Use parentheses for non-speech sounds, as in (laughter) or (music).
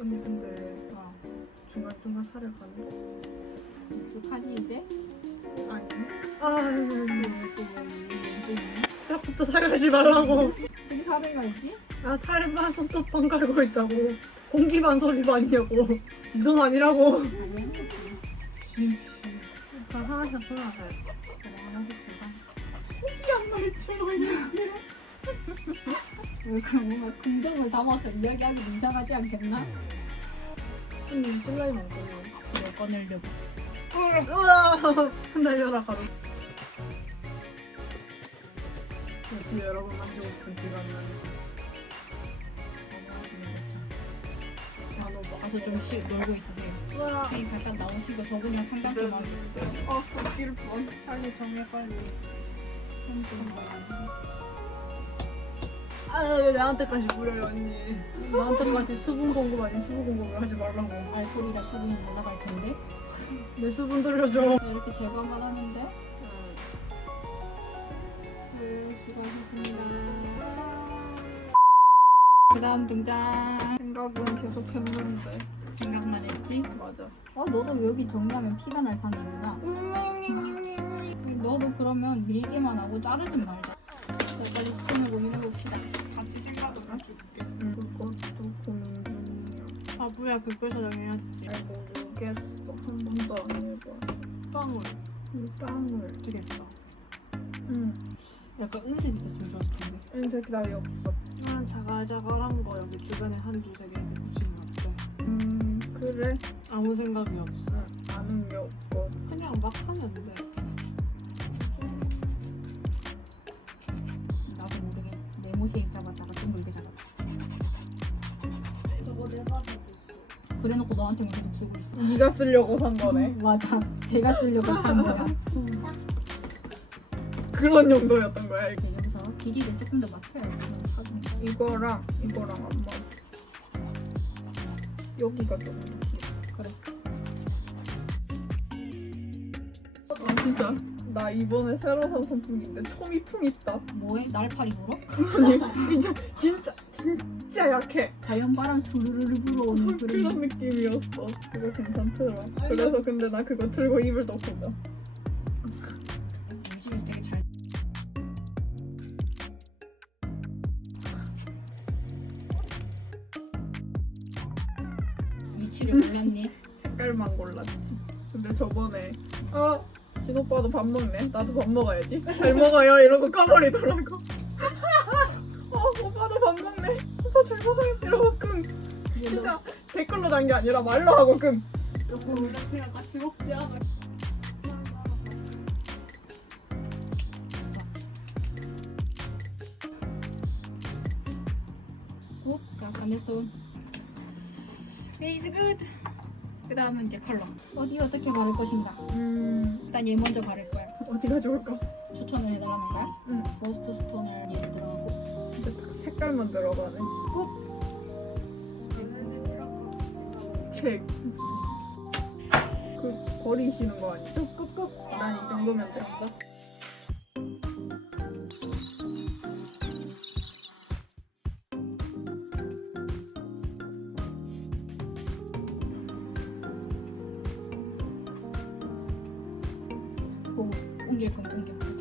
언니 근데 어. 중간중간 살을 가는데? 익숙하니 이제? 아니 있니? 시작부터 살 가지 말라고 지금 사는 거지? 나 살만 손톱만 갈고 있다고 공기반 소리반이냐고 지선 아니라고 다 하나셨구나 잘 그래 하나씩 말투로 왜 그럼 뭔가 긍정을 담아서 이야기하기 이상하지 않겠나? 언니 슬라임 안 꺼내. 이거 꺼내려고. 우와 흩날려라 가루 역시 여러분 만지고 싶은 나도 와서 좀 쉬, 놀고 있으세요. 우와 회의 발딱 나오시고 저분이랑 상담 좀 하고 어 웃길 뻔 빨리 정해 빨리 아왜 나한테까지 부려요 언니 나한테까지 수분 공급 아닌 수분 공급을 하지 말라고 알코올이라 수분이 올라갈 텐데 내 수분 돌려줘 이렇게 제거만 하면 돼? 네, 수고하셨습니다. 그 다음 등장. 생각은 계속 했는데 생각만 했지? 맞아 어, 너도 여기 정리하면 피가 날 상이구나. 너도 그러면 밀기만 하고 자르지 말자. 자, 빨리 스푼을 고민해봅시다. 중이야 바보야 그걸 정해야지 잘 모르겠어 한 번도 안 해봐 빵을. 이 빵을 되겠어. 응. 약간 은색 있었으면 좋았을 텐데. 은색 나이 없어. 아 자갈자갈한 거 여기 주변에 한 두세 개 이렇게 붙이면 어때? 음 그래? 아무 생각이 없어. 응 아는 게 없고 그냥 막 하면 돼. 나도 모르게 네모 쉐입 잡았다가 좀더 이렇게 잡았다. 저거 내가 그래놓고 너한테 계속 주고 있어. 네가 쓰려고 산 거네 (laughs) 맞아. 제가 쓰려고 산 거야. (laughs) 그런 용도였던 거야 이거. 여기서 길이를 조금 더 맞춰야지. 이거랑 이거랑 안 맞아 여기가 조금 더 길어 그래. 아 진짜 나 이번에 새로 산 선풍기인데 초미풍 있다 뭐해? 날파리 불어? 아니 진짜 진짜 진짜 약해. 자연 바람 수르르르 불어오는 그런 그런 느낌이었어. 그거 괜찮더라. 그래서 근데 나 그거 틀고 이불 덮고 자 음식을 되게 잘. 위치를 몰랐니? 색깔만 골랐지. 근데 저번에 아 진오빠도 밥 먹네. 나도 밥 먹어야지. 잘 먹어요. 이러고 꺼버리더라고 어 오빠도 밥 먹네 오빠 잘 먹어요 이러고 끔 진짜 댓글로 단 게 아니라 말로 하고 끔 조금 우리랑 같이 굿. 약간 했어. 베이스 굿. 그 다음은 이제 컬러. 어디 어떻게 바를 것인가? 음, 일단 얘 먼저 바를 거야. 어디가 좋을까? 추천을 해달라는 거야? 응. 딱 색깔만 들어 가네 꾹. 책. 그 버리시는 거 아니죠? 꾹꾹. 난이 정도면 돼. 보고 옮길 건 옮겨.